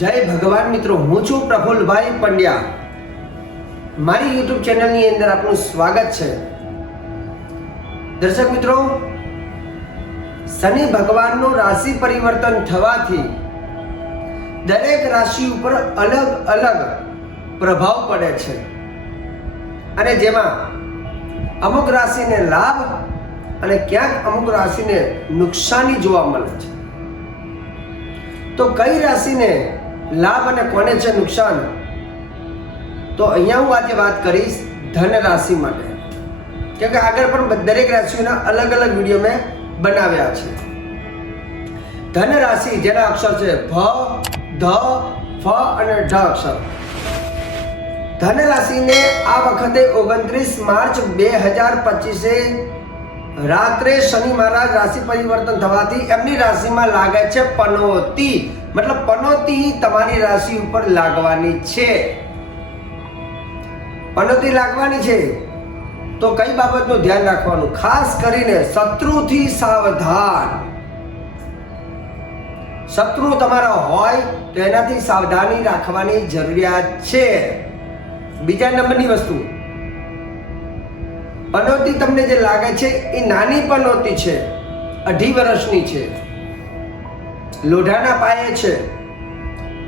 જય ભગવાન મિત્રો, હું છું પ્રફુલભાઈ પંડ્યા. મારી યુટ્યુબ ચેનલની અંદર આપનું સ્વાગત છે. દર્શક મિત્રો, શનિ ભગવાનનું રાશિ પરિવર્તન થવાથી દરેક રાશિ ઉપર અલગ અલગ પ્રભાવ પડે છે અને જેમાં અમુક રાશિને લાભ અને ક્યાંક અમુક રાશિને નુકસાની જોવા મળે છે. તો કઈ રાશિને લાભ અને કોને છે નુકસાન, તો અહીંયા હું આજે વાત કરીશ ધન રાશિ માટે, કેમ કે આગળ પણ દરેક રાશિઓના અલગ અલગ વિડીયો મેં બનાવ્યા છે. ધન રાશિ જેના અક્ષર છે ભ, ધ, ફ અને ઢ અક્ષર. ધન રાશિને આ વખતે 29 માર્ચ 2025 રાત્રે શનિ મહારાજ રાશિ પરિવર્તન થવાથી એમની રાશિમાં લાગે છે પનોતી. મતલબ પનોતી તમારી રાશિ ઉપર લાગવાની છે. પનોતી લાગવાની છે તો કઈ બાબતનું ધ્યાન રાખવાનું? ખાસ કરીને શત્રુથી સાવધાન. શત્રુ તમારા હોય તો એનાથી સાવધાની રાખવાની જરૂરિયાત છે. બીજા નંબરની વસ્તુ, પનોતી તમને જે લાગે છે એ નાની પનોતી છે, 2.5 વર્ષની છે, લોઢાના પાયે છે,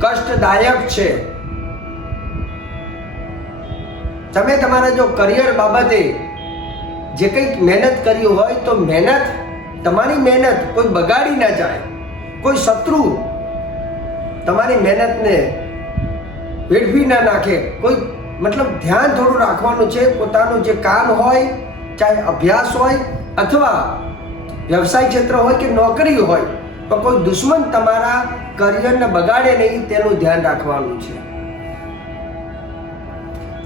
કષ્ટદાયક છે. તમે તમારા જો કરિયર બાબતે જે કંઈક મહેનત કરી હોય તો મહેનત, તમારી મહેનત કોઈ બગાડી ના જાય, કોઈ શત્રુ તમારી મહેનતને વેડફી ના નાખે. કોઈ મતલબ ધ્યાન થોડું રાખવાનું છે. પોતાનું જે કામ હોય, ચાહે અભ્યાસ હોય અથવા વ્યવસાય ક્ષેત્ર હોય કે નોકરી હોય, તો કોઈ દુશ્મન તમારા કરિયરને બગાડે નહીં તેનું ધ્યાન રાખવાનું છે.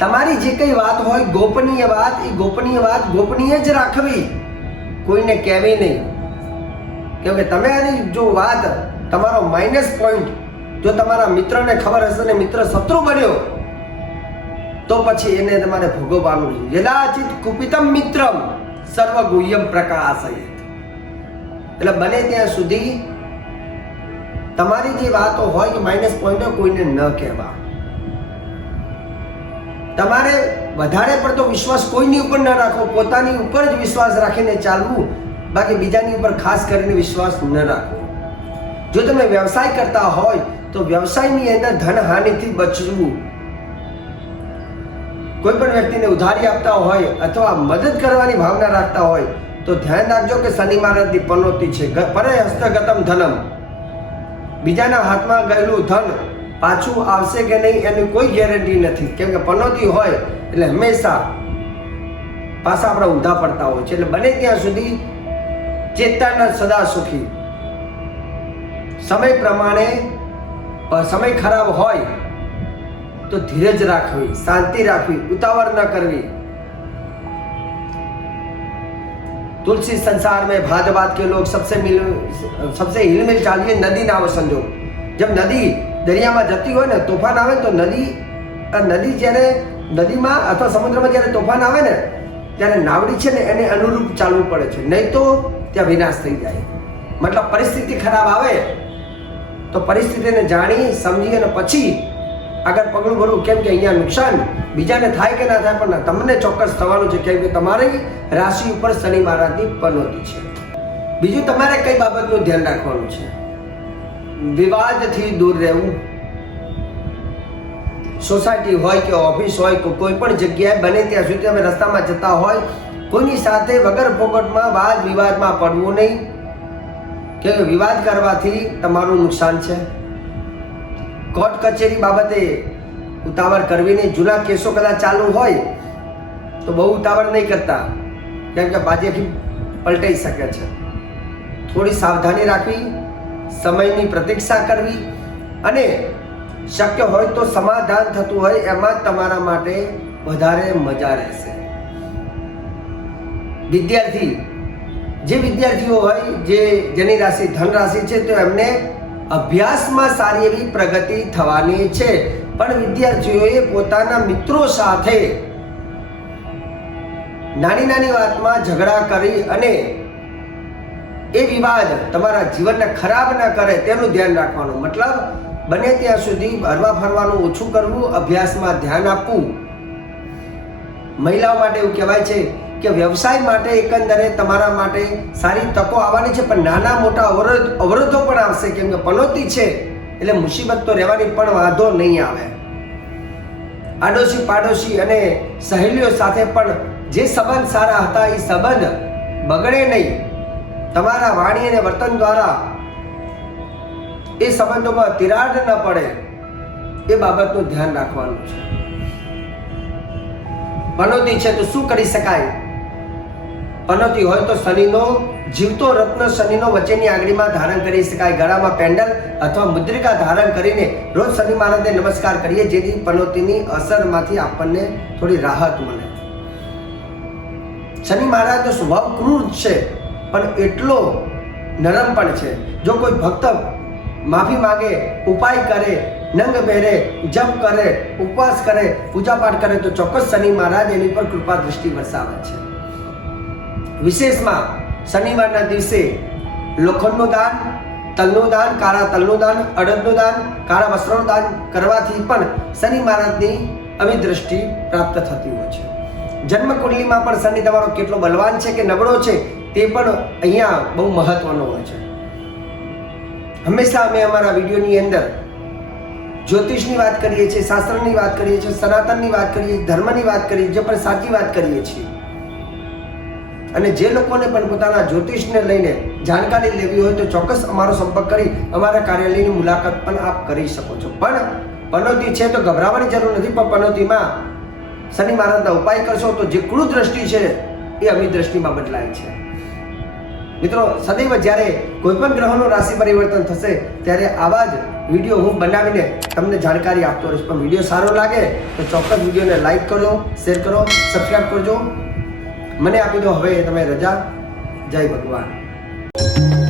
તમારી જે કઈ વાત હોય ગોપનીય વાત, એ ગોપનીય વાત ગોપનીય જ રાખવી, કોઈને કહેવી નહીં. કેમ કે તમે આની જો વાત, તમારો માઇનસ પોઈન્ટ જો તમારા મિત્રને ખબર હશે ને મિત્ર શત્રુ બન્યો તો પછી એને તમારે ભોગવવાનું છે. યદાચિત કુપિતમ મિત્રમ સર્વગુહ્યમ પ્રકાશયેત. એટલે બને ત્યાં સુધી તમારી જે વાતો હોય કે માઇનસ પોઈન્ટ કોઈને ન કહેવા. તમારે વધારે પડતો વિશ્વાસ કોઈની ઉપર ન રાખવો, પોતાની ઉપર જ વિશ્વાસ રાખીને ચાલવું, બાકી બીજાની ઉપર ખાસ કરીને વિશ્વાસ ન રાખવો. જો તમે વ્યવસાય કરતા હોય તો વ્યવસાયની અંદર ધનહાનિથી બચવું. કોઈ પણ વ્યક્તિને ઉધારી આપતા હોય અથવા મદદ કરવાની ભાવના રાખતા હોય તો ધ્યાન રાખજો કે શનિ મહારાજની પનોતી છે. પરે હસ્તગતમ ધનમ, બીજાના હાથમાં ગયેલું ધન પાછું આવશે કે નહીં એની કોઈ ગેરંટી નથી. કેમ કે પનોતી હોય એટલે હંમેશા પાછા આપણે ઊંધા પડતા હોય છે. એટલે બને ત્યાં સુધી ચેતના સદા સુખી. સમય પ્રમાણે સમય ખરાબ હોય તો ધીરજ રાખવી, શાંતિ રાખવી, ઉતાવળ ન करवी. तुलसी संसार में भाद भाद के लोग सबसे हिल मिल चालिए नदी ना समझो. जब नदी દરિયામાં જતી હોય ને, તોફાન આવે તો નદી જ્યારે નદીમાં અથવા સમુદ્રમાં જ્યારે તોફાન આવે ને ત્યારે નાવડી છે ને એને અનુરૂપ ચાલવું પડે છે, નહીં તો ત્યાં વિનાશ થઈ જાય. મતલબ પરિસ્થિતિ ખરાબ આવે તો પરિસ્થિતિને જાણી સમજી અને પછી આગળ પગલું ભરવું. કેમ કે અહીંયા નુકસાન બીજાને થાય કે ના થાય પણ તમને ચોક્કસ થવાનું છે, કેમ કે તમારી રાશિ ઉપર શનિ મહારાજની પનોતી છે. બીજું, તમારે કઈ બાબતનું ધ્યાન રાખવાનું છે? વિવાદથી દૂર રહેવું. સોસાયટી હોય કે ઓફિસ હોય કે કોઈ પણ જગ્યાએ બને ત્યાં સુધી તમે રસ્તામાં જતા હોય કોઈની સાથે વગર ફોકટમાં વાદ વિવાદમાં પડવું નહીં, કે વિવાદ કરવાથી તમારું નુકસાન છે. કોર્ટ કચેરી બાબતે ઉતાવળ કરવી નહીં. જૂના કેસો કદાચ ચાલુ હોય તો બહુ ઉતાવળ નહીં કરતા, કેમ કે બાજેથી પલટાઈ શકે છે. થોડી સાવધાની રાખવી, સમયની પ્રતીક્ષા કરવી અને શક્ય હોય તો સમાધાન થતું હોય એમાં તમારા માટે વધારે મજા રહેશે. વિદ્યાર્થીઓ હોય જેની રાશિ ધન રાશિ છે તો એમને અભ્યાસમાં સારી એવી પ્રગતિ થવાની છે. પણ વિદ્યાર્થીઓએ પોતાના મિત્રો સાથે નાની નાની વાતમાં ઝઘડા કરી અને એ વિવાદ તમારા જીવનને ખરાબ ના કરે તેનું ધ્યાન રાખવાનું. મતલબ બને ત્યાં સુધી હરવા ફરવાનું ઓછું કરવું, અભ્યાસમાં ધ્યાન આપવું. મહિલાઓ માટે એવું કહેવાય છે કે વ્યવસાય માટે એકંદરે તમારા માટે સારી તકો આવવાની છે, પણ નાના મોટા અવરોધો પણ આવશે, કેમ કે પનોતી છે એટલે મુસીબત તો રહેવાની, પણ વાંધો નહીં આવે. આડોશી પાડોશી અને સહેલીઓ સાથે પણ જે સંબંધ સારા હતા એ સંબંધ બગડે નહીં. તમારા વાણી અને વર્તન દ્વારા એ સંબંધોમાં તિરાડ ન પડે એ બાબતનું ધ્યાન રાખવાનું છે. પનોતી છે તો શું કરી શકાય? પનોતી હોય તો શનિનો જીવતો રત્ન શનિનો વચ્ચેની આંગળીમાં ધારણ કરી શકાય. ગળામાં પેન્ડલ અથવા મુદ્રિકા ધારણ કરીને રોજ શનિ મહારાજને નમસ્કાર કરીએ, જેથી પનોતીની અસરમાંથી આપણને થોડી રાહત મળે. શનિ મહારાજનો સ્વભાવ ક્રૂર છે, પણ એટલો નરમ પણ છે. જો કોઈ ભક્ત માફી માંગે, ઉપાય કરે, નંગ પહેરે, જપ કરે, ઉપવાસ કરે, પૂજાપાઠ કરે તો ચોક્કસ શનિ મહારાજ એની પર કૃપા દૃષ્ટિ વરસાવે છે. વિશેષમાં શનિવારના દિવસે લોખંડનું દાન, તલનું દાન, કાળા તલનું દાન, અડદનું દાન, કાળા વસ્ત્રોનું દાન કરવાથી પણ શનિ મહારાજની આવી દ્રષ્ટિ પ્રાપ્ત થતી હોય છે. જન્મ કુંડલીમાં પણ શનિ તમારો કેટલો બલવાન છે કે નબળો છે તે પણ અહીંયા બહુ મહત્વનો હોય છે. હંમેશા અમે અમારા વિડીયોની અંદર જ્યોતિષની વાત કરીએ છીએ, શાસ્ત્રની વાત કરીએ છીએ, સનાતનની વાત કરીએ છીએ, ધર્મની વાત કરીએ છીએ, પણ સાચી વાત કરીએ છીએ. અને જે લોકોને પણ પોતાના જ્યોતિષને લઈને જાણકારી લેવી હોય તો ચોક્કસ અમારો સંપર્ક કરી અમારા કાર્યાલયની મુલાકાત પણ આપ કરી શકો છો. પણ પનોતી છે તો ગભરાવાની જરૂર નથી, પણ પનોતીમાં શનિ મહારાજના ઉપાય કરશો તો જે કુળ દ્રષ્ટિ છે એ અમી દ્રષ્ટિમાં બદલાય છે. મિત્રો, સદૈવ જ્યારે કોઈ પણ ગ્રહોનું રાશિ પરિવર્તન થશે ત્યારે આવા જ વિડીયો હું બનાવીને તમને જાણકારી આપતો રહીશ. પણ વિડીયો સારો લાગે તો ચોક્કસ વિડીયોને લાઈક કરો, શેર કરો, સબસ્ક્રાઈબ કરજો. મને આપી દો હવે તમે રજા. જય ભગવાન.